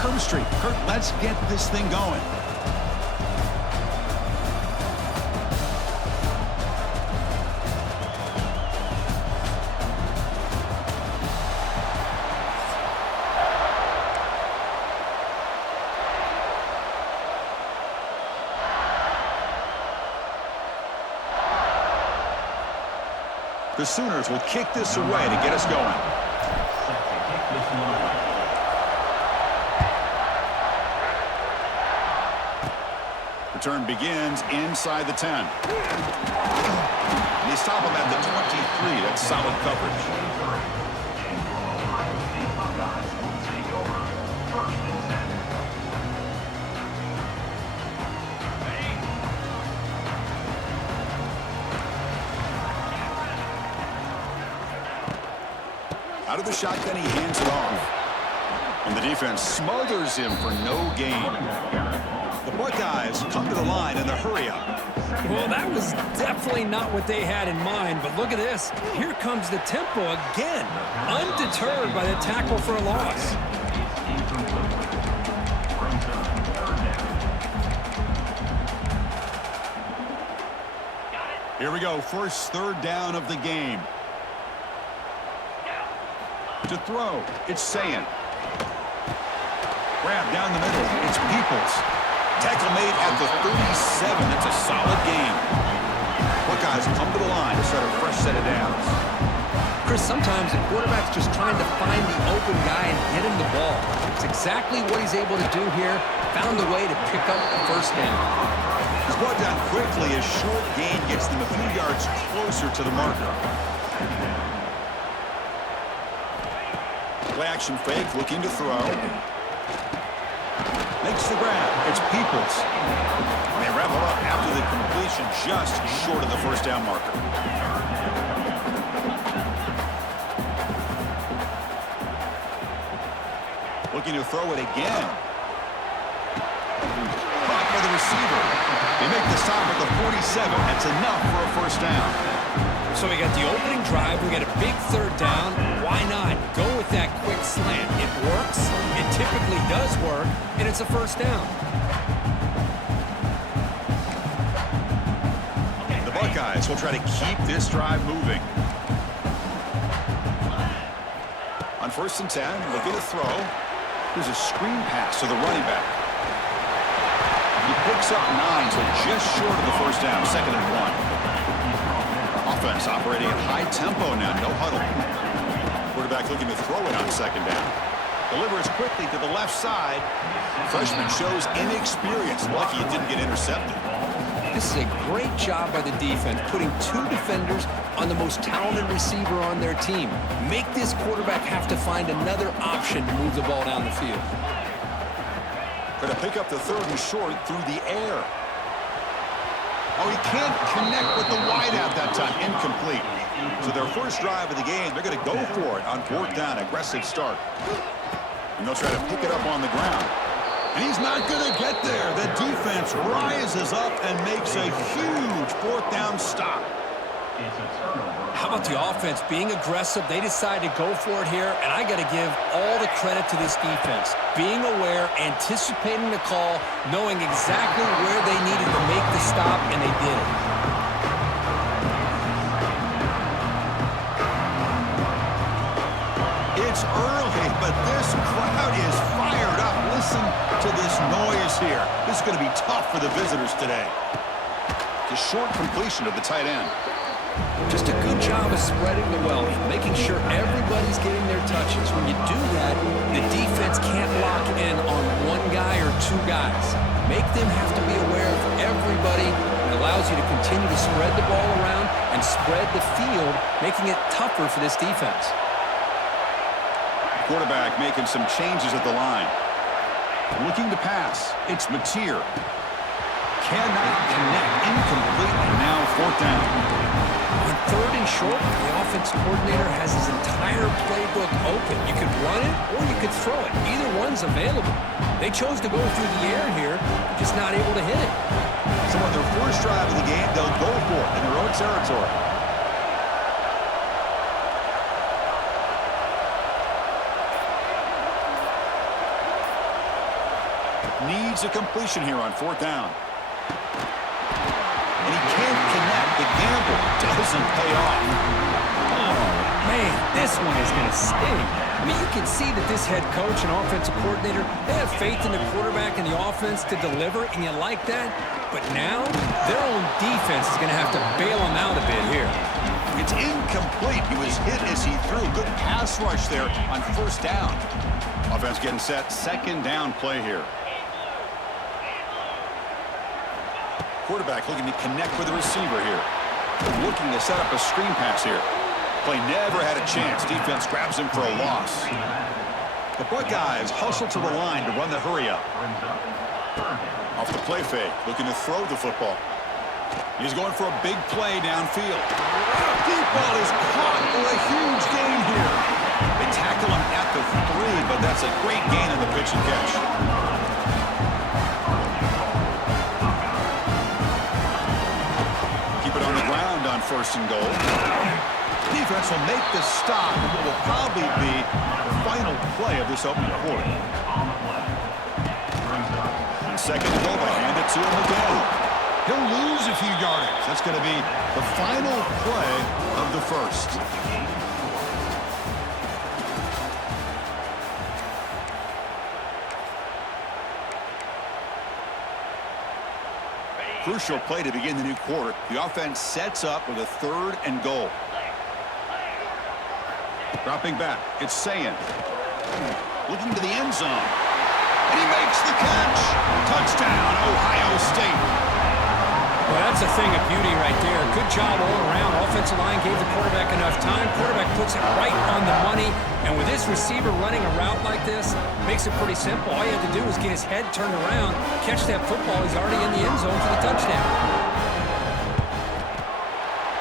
Curve Street. Kurt, let's get this thing going. The Sooners will kick this away to get us going. Return begins inside the 10. They stop him at the 23. That's solid coverage. Out of the shotgun, he hands it off. And the defense smothers him for no gain. The Buckeyes come to the line in the hurry-up. Well, that was definitely not what they had in mind, but look at this. Here comes the tempo again, undeterred by the tackle for a loss. Here we go, first third down of the game. To throw, it's Sayin. Grab down the middle, it's Peoples. Tackle made at the 37. That's a solid game. Buckeyes come to the line to start a fresh set of downs. Chris, sometimes the quarterback's just trying to find the open guy and get him the ball. It's exactly what he's able to do here. Found a way to pick up the first down. He's brought down quickly as short gain gets them a few yards closer to the marker. Play action fake, looking to throw. Makes the grab. It's Peoples. And they wrap it up after the completion, just short of the first down marker. Looking to throw it again. Caught by the receiver. They make the stop at the 47. That's enough for a first down. So we got the opening drive, we got a big third down. Why not go with that quick slant? It works, it typically does work, and it's a first down. The Buckeyes will try to keep this drive moving. On first and 10, looking to throw. There's a screen pass to the running back. He picks up 9, so just short of the first down, 2nd and 1. Offense operating at high tempo now, no huddle. Quarterback looking to throw it on 2nd down. Delivers quickly to the left side. Freshman shows inexperience. Lucky it didn't get intercepted. This is a great job by the defense, putting 2 defenders on the most talented receiver on their team. Make this quarterback have to find another option to move the ball down the field. Going to pick up the 3rd and short through the air. Oh, he can't connect with the wideout that time. Incomplete. So their first drive of the game, they're going to go for it on 4th down. Aggressive start. And they'll try to pick it up on the ground. And he's not going to get there. The defense rises up and makes a huge 4th down stop. How about the offense being aggressive? They decide to go for it here, and I got to give all the credit to this defense. Being aware, anticipating the call, knowing exactly where they needed to make the stop, and they did it. It's early, but this crowd is fired up. Listen to this noise here. This is going to be tough for the visitors today. The short completion of the tight end. Just a good job of spreading the wealth, making sure everybody's getting their touches. When you do that, the defense can't lock in on one guy or 2 guys. Make them have to be aware of everybody. It allows you to continue to spread the ball around and spread the field, making it tougher for this defense. Quarterback making some changes at the line. Looking to pass. It's Mateer. Cannot connect. Incomplete. And now 4th down. On 3rd and short, the offense coordinator has his entire playbook open. You could run it or you could throw it. Either one's available. They chose to go through the air here, just not able to hit it. So on their first drive of the game, they'll go for it in their own territory. Needs a completion here on 4th down. And he can't connect. The gamble doesn't pay off. Oh, man, this one is going to sting. I mean, you can see that this head coach and offensive coordinator, they have faith in the quarterback and the offense to deliver, and you like that. But now, their own defense is going to have to bail them out a bit here. It's incomplete. He was hit as he threw. Good pass rush there on 1st down. Offense getting set. 2nd down play here. Quarterback looking to connect with the receiver here. Looking to set up a screen pass here. Play never had a chance. Defense grabs him for a loss. The Buckeyes hustle to the line to run the hurry up. Off the play fake, looking to throw the football. He's going for a big play downfield. Deep ball is caught for a huge gain here. They tackle him at the 3, but that's a great gain on the pitch and catch. Keep it on the ground on 1st and goal. Defense will make the stop, and what will probably be the final play of this opening quarter. And 2nd and goal, they hand it to him again. He'll lose a few yardage. That's going to be the final play of the 1st. Crucial play to begin the new quarter. The offense sets up with a 3rd and goal. Dropping back, it's Sayan. Looking to the end zone. And he makes the catch. Touchdown, Ohio State. Well, that's a thing of beauty right there. Good job all around. Offensive line gave the quarterback enough time. Quarterback puts it right on the money. And with this receiver running a route like this, makes it pretty simple. All you have to do is get his head turned around, catch that football. He's already in the end zone for the touchdown.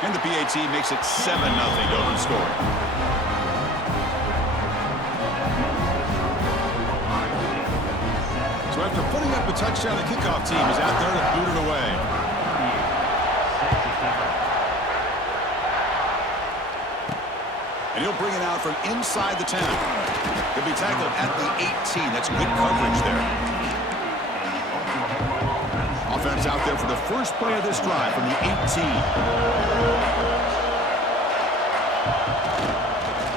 And the PAT makes it 7-0 to open score. So after putting up a touchdown, the kickoff team is out there to boot it away. And he'll bring it out from inside the 10. He'll be tackled at the 18. That's good coverage there. Offense out there for the first play of this drive from the 18.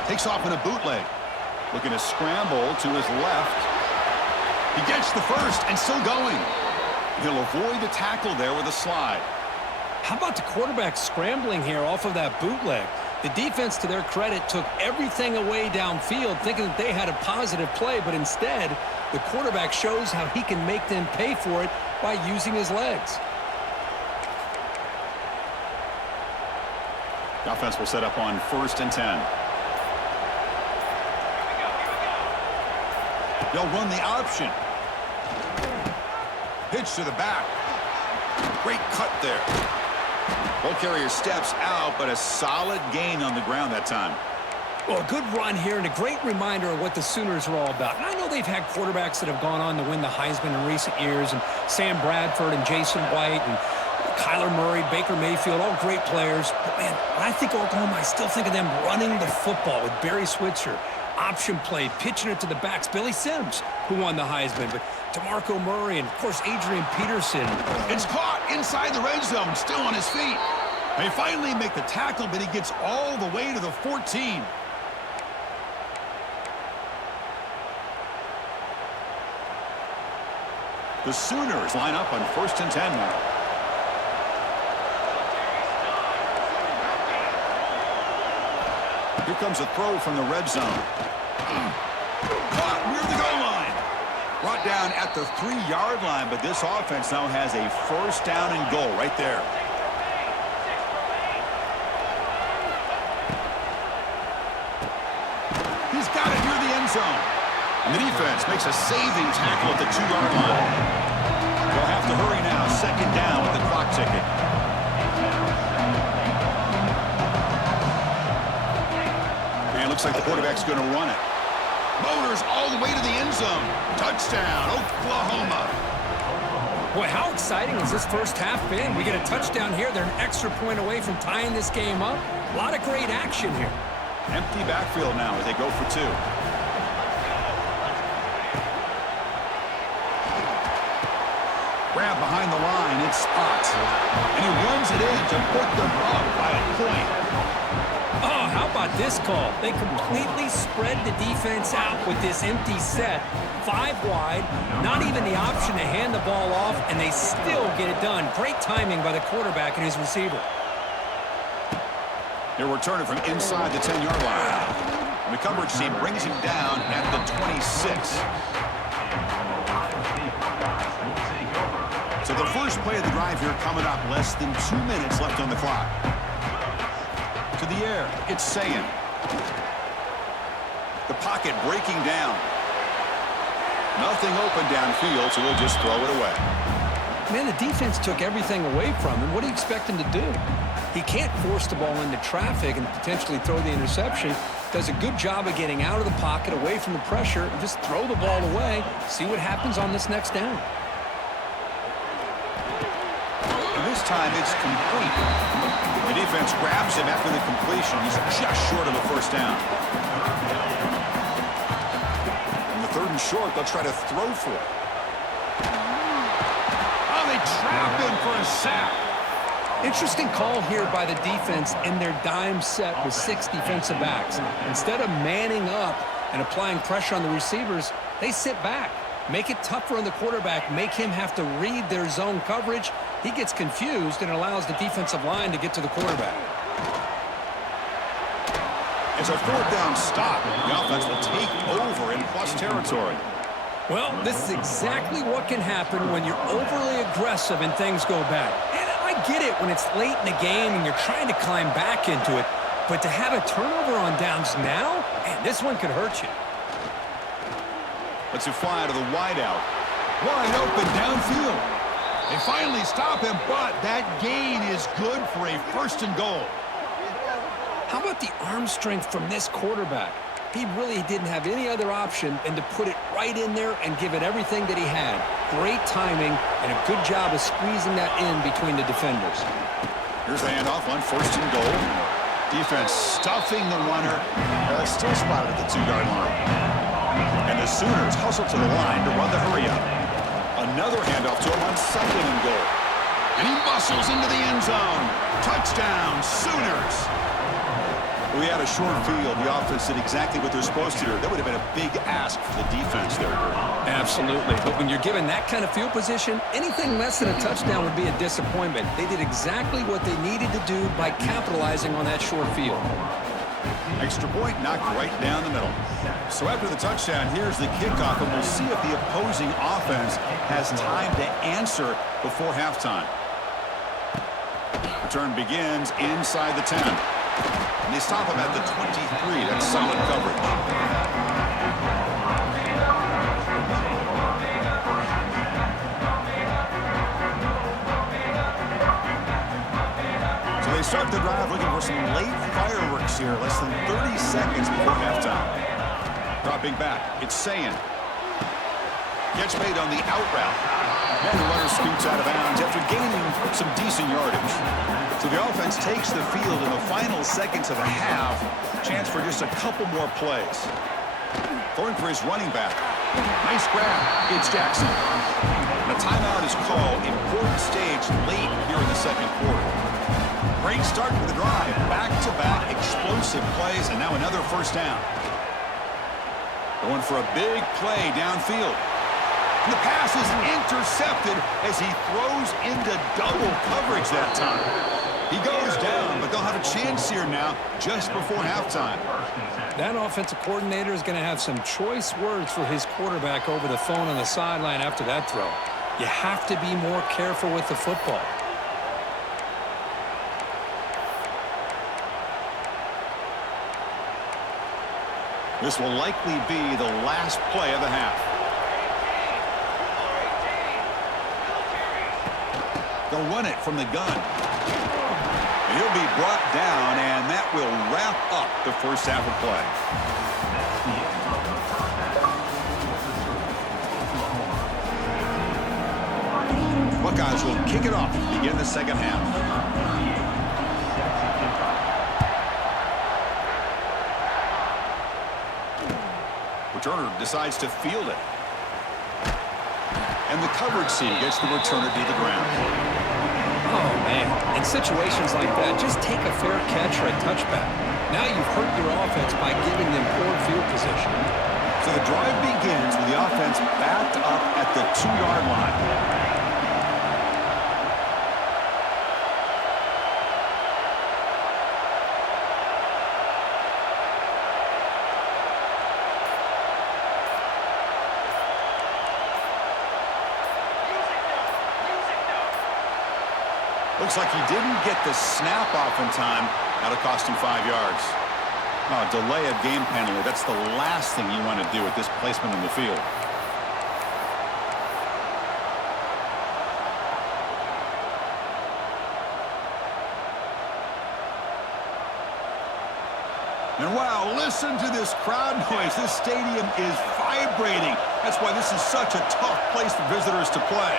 Takes off in a bootleg. Looking to scramble to his left. He gets the first and still going. He'll avoid the tackle there with a slide. How about the quarterback scrambling here off of that bootleg? The defense, to their credit, took everything away downfield, thinking that they had a positive play, but instead, the quarterback shows how he can make them pay for it by using his legs. The offense will set up on 1st and 10. They'll run the option. Pitch to the back. Great cut there. Ball carrier steps out, but a solid gain on the ground that time. Well, a good run here and a great reminder of what the Sooners are all about. And I know they've had quarterbacks that have gone on to win the Heisman in recent years, and Sam Bradford and Jason White and Kyler Murray, Baker Mayfield, all great players. But, man, when I think Oklahoma, I still think of them running the football with Barry Switzer. Option play, pitching it to the backs. Billy Sims, who won the Heisman, but DeMarco Murray and, of course, Adrian Peterson. It's caught inside the red zone, still on his feet. They finally make the tackle, but he gets all the way to the 14. The Sooners line up on 1st and 10 now. Here comes a throw from the red zone. Caught near the goal line. Brought down at the 3-yard line, but this offense now has a 1st down and goal right there. He's got it near the end zone. And the defense makes a saving tackle at the 2-yard line. They'll have to hurry now. 2nd down with the clock ticking. Looks like the quarterback's going to run it. Motors all the way to the end zone. Touchdown, Oklahoma. Boy, how exciting has this first half been? We get a touchdown here. They're an extra point away from tying this game up. A lot of great action here. Empty backfield now as they go for 2. Grab behind the line, it's Spot. And he runs it in to put them up by a point. Oh, how about this call? They completely spread the defense out with this empty set. 5 wide, not even the option to hand the ball off, and they still get it done. Great timing by the quarterback and his receiver. He'll return it from inside the 10-yard line. And the coverage team brings him down at the 26. So the first play of the drive here coming up, less than 2 minutes left on the clock. To the air, it's Saying. The pocket breaking down. Nothing open downfield, so he'll just throw it away. Man, the defense took everything away from him. What do you expect him to do? He can't force the ball into traffic and potentially throw the interception. Does a good job of getting out of the pocket, away from the pressure, and just throw the ball away. See what happens on this next down. And this time it's complete. The defense grabs him after the completion. He's just short of a first down. On the 3rd and short, they'll try to throw for it. Oh, they trap him for a sack. Interesting call here by the defense in their dime set with 6 defensive backs. Instead of manning up and applying pressure on the receivers, they sit back, make it tougher on the quarterback, make him have to read their zone coverage. He gets confused and allows the defensive line to get to the quarterback. It's a 4th down stop. The offense will take over in plus territory. Well, this is exactly what can happen when you're overly aggressive and things go bad. And I get it when it's late in the game and you're trying to climb back into it, but to have a turnover on downs now, man, this one could hurt you. Let's it fly to the wideout. Wide open downfield. They finally stop him, but that gain is good for a 1st and goal. How about the arm strength from this quarterback? He really didn't have any other option than to put it right in there and give it everything that he had. Great timing and a good job of squeezing that in between the defenders. Here's the handoff on 1st and goal. Defense stuffing the runner. Still spotted at the 2-yard line. And the Sooners hustle to the line to run the hurry up. Another handoff to him on 2nd and goal. And he muscles into the end zone. Touchdown, Sooners. We had a short field. The offense did exactly what they're supposed to do. That would have been a big ask for the defense there. Absolutely. But when you're given that kind of field position, anything less than a touchdown would be a disappointment. They did exactly what they needed to do by capitalizing on that short field. Extra point knocked right down the middle. So after the touchdown, here's the kickoff, and we'll see if the opposing offense has time to answer before halftime. Return begins inside the 10. And they stop him at the 23. That's solid coverage. So they start the drive looking for some late fireworks here. Less than 30 seconds before halftime. Dropping back, it's Saying. Catch made on the out route. And the runner scoots out of bounds after gaining some decent yardage. So the offense takes the field in the final seconds of the half. Chance for just a couple more plays. Throwing for his running back. Nice grab. It's Jackson. And a timeout is called. Important stage late here in the 2nd quarter. Great start to the drive. Back-to-back explosive plays, and now another 1st down. Going for a big play downfield. And the pass is intercepted as he throws into double coverage that time. He goes down, but they'll have a chance here now just before halftime. That offensive coordinator is going to have some choice words for his quarterback over the phone on the sideline after that throw. You have to be more careful with the football. This will likely be the last play of the half. They'll run it from the gun. And he'll be brought down, and that will wrap up the first half of play. Buckeyes will kick it off to begin the second half. Returner decides to field it. And the coverage team gets the returner to the ground. Oh, man. In situations like that, just take a fair catch or a touchback. Now you've hurt your offense by giving them poor field position. So the drive begins with the offense backed up at the 2-yard line. Looks like he didn't get the snap off in time. That'll cost him 5 yards. Oh, delay of game penalty. That's the last thing you want to do with this placement on the field. And wow, listen to this crowd noise. This stadium is vibrating. That's why this is such a tough place for visitors to play.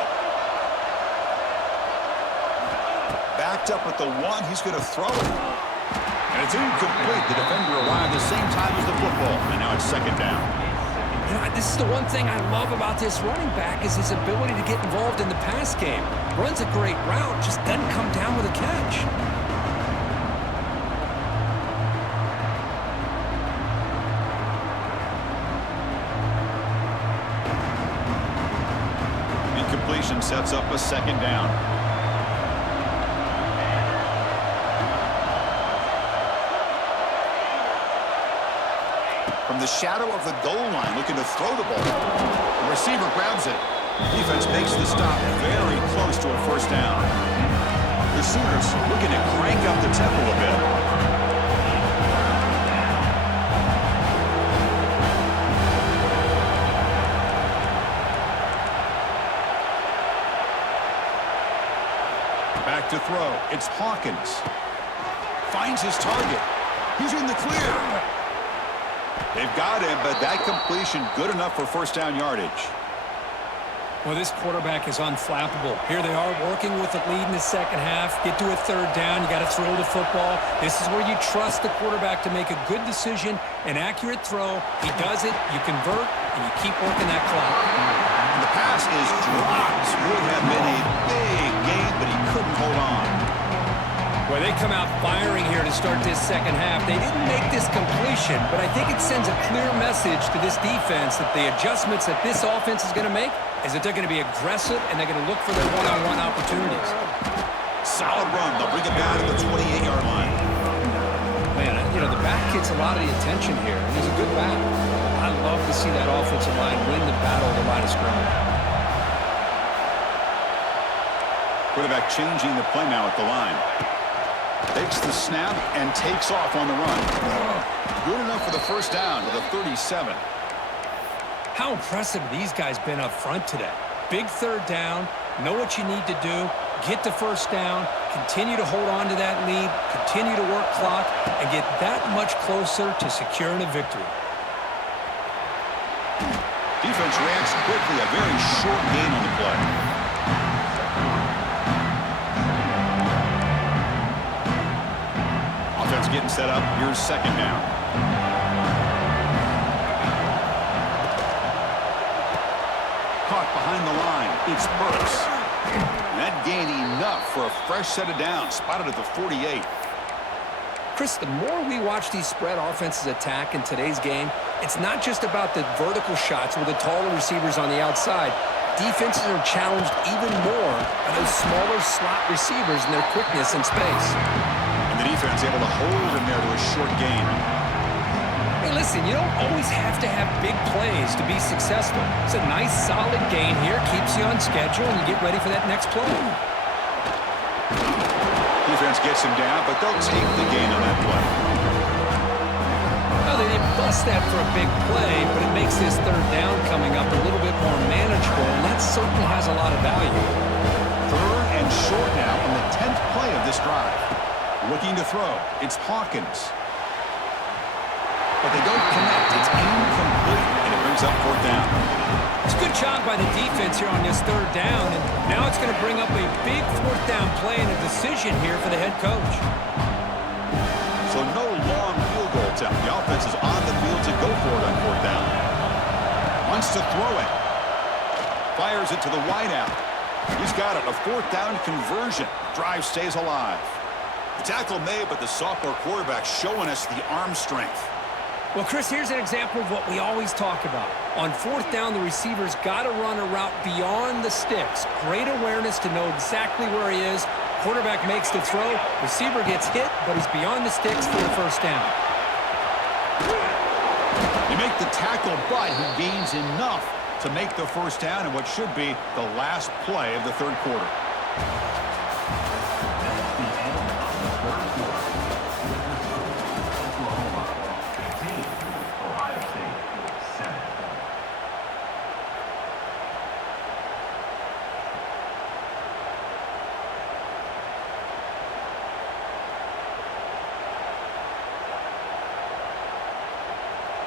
Backed up at the 1, he's going to throw it. And it's incomplete. The defender arrived the same time as the football, and now it's 2nd down. You know, this is the one thing I love about this running back is his ability to get involved in the pass game. Runs a great route, just doesn't come down with a catch. Incompletion sets up a 2nd down. From the shadow of the goal line, looking to throw the ball. The receiver grabs it. Defense makes the stop very close to a 1st down. The Sooners looking to crank up the tempo a bit. Back to throw. It's Hawkins. Finds his target. He's in the clear. They've got him, but that completion good enough for 1st down yardage. Well, this quarterback is unflappable. Here they are working with the lead in the 2nd half. Get to a 3rd down. You got to throw the football. This is where you trust the quarterback to make a good decision, an accurate throw. He does it, you convert, and you keep working that clock. And the pass is dropped. Would have been a big game, but he couldn't hold on. Well, they come out firing here to start this 2nd half. They didn't make this completion, but I think it sends a clear message to this defense that the adjustments that this offense is going to make is that they're going to be aggressive and they're going to look for their one-on-one opportunities. Solid run. They'll bring it down to the 28-yard line. Man, you know, the back gets a lot of the attention here, and he's a good back. I love to see that offensive line win the battle of the line of scrimmage. Quarterback changing the play now at the line. Takes the snap and takes off on the run. Good enough for the 1st down to the 37. How impressive have these guys been up front today? Big 3rd down, know what you need to do, get the 1st down, continue to hold on to that lead, continue to work clock, and get that much closer to securing a victory. Defense reacts quickly. A very short gain on the play. Offense getting set up. Here's 2nd down. Caught behind the line. It's Burks. That gained enough for a fresh set of downs. Spotted at the 48. Chris, the more we watch these spread offenses attack in today's game, it's not just about the vertical shots with the taller receivers on the outside. Defenses are challenged even more by those smaller slot receivers and their quickness in space. And the defense able to hold him there to a short gain. Hey, listen, you don't always have to have big plays to be successful. It's a nice, solid gain here, keeps you on schedule, and you get ready for that next play. Defense gets him down, but they'll take the gain on that play. Well, they didn't bust that for a big play, but it makes this 3rd down coming up a little bit more manageable, and that certainly has a lot of value. 3rd and short now on the 10th play of this drive. Looking to throw. It's Hawkins. But they don't connect. It's incomplete, and it brings up 4th down. It's a good job by the defense here on this 3rd down, and now it's going to bring up a big 4th down play and a decision here for the head coach. So no long field goal attempt. The offense is on the field to go for it on 4th down. Wants to throw it. Fires it to the wideout. He's got it. A 4th down conversion. Drive stays alive. The tackle made, but the sophomore quarterback showing us the arm strength. Well, Chris, here's an example of what we always talk about. On 4th down, the receiver's got to run a route beyond the sticks. Great awareness to know exactly where he is. Quarterback makes the throw. Receiver gets hit, but he's beyond the sticks for the 1st down. You make the tackle, but he gains enough to make the 1st down in what should be the last play of the 3rd quarter.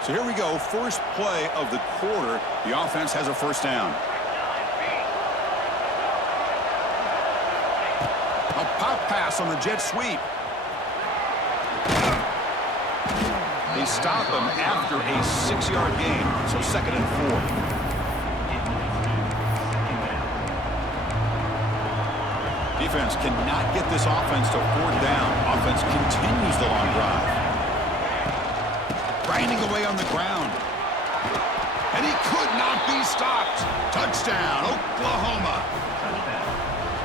So here we go, first play of the quarter. The offense has a 1st down. A pop pass on the jet sweep. They stop him after a 6-yard gain, so 2nd and 4. Defense cannot get this offense to 4th down. Offense continues the long drive. Grinding away on the ground. And he could not be stopped. Touchdown, Oklahoma.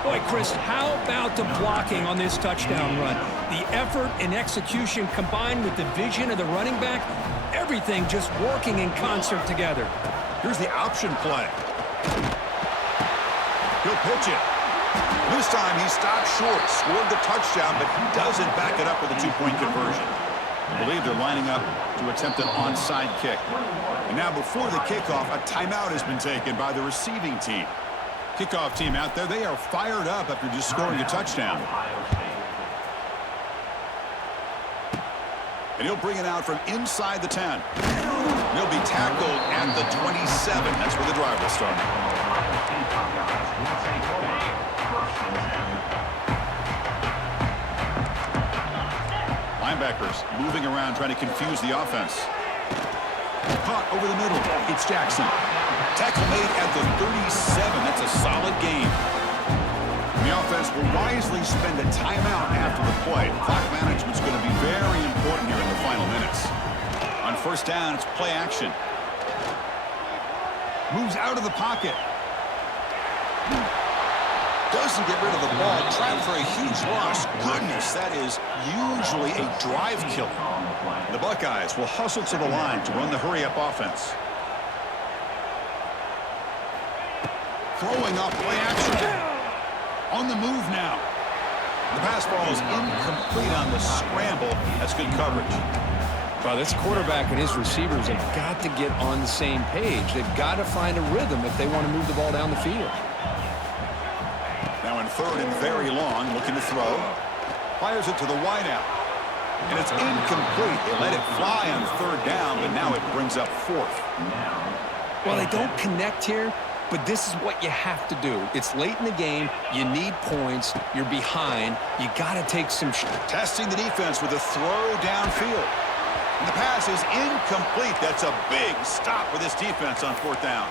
Boy, Chris, how about the blocking on this touchdown run? The effort and execution combined with the vision of the running back, everything just working in concert together. Here's the option play. He'll pitch it. This time he stopped short, scored the touchdown, but he doesn't back it up with a 2-point conversion. I believe they're lining up to attempt an onside kick. And now before the kickoff, a timeout has been taken by the receiving team. Kickoff team out there, they are fired up after just scoring a touchdown. And he'll bring it out from inside the 10. He'll be tackled at the 27. That's where the drive will start. Linebackers moving around, trying to confuse the offense. Caught over the middle. It's Jackson. Tackle made at the 37. That's a solid game. And the offense will wisely spend a timeout after the play. Clock management's going to be very important here in the final minutes. On 1st down, it's play action. Moves out of the pocket. Doesn't get rid of the ball. Trapped for a huge loss. Goodness, that is usually a drive killer. The Buckeyes will hustle to the line to run the hurry-up offense. Throwing up play action. On the move now. The pass ball is incomplete on the scramble. That's good coverage. Well, this quarterback and his receivers have got to get on the same page. They've got to find a rhythm if they want to move the ball down the field. Now in 3rd and very long, looking to throw. Fires it to the wideout. And it's incomplete. They let it fly on 3rd down, but now it brings up 4th. Well, they don't connect here, but this is what you have to do. It's late in the game. You need points. You're behind. You got to take some shots. Testing the defense with a throw downfield. And the pass is incomplete. That's a big stop for this defense on 4th down.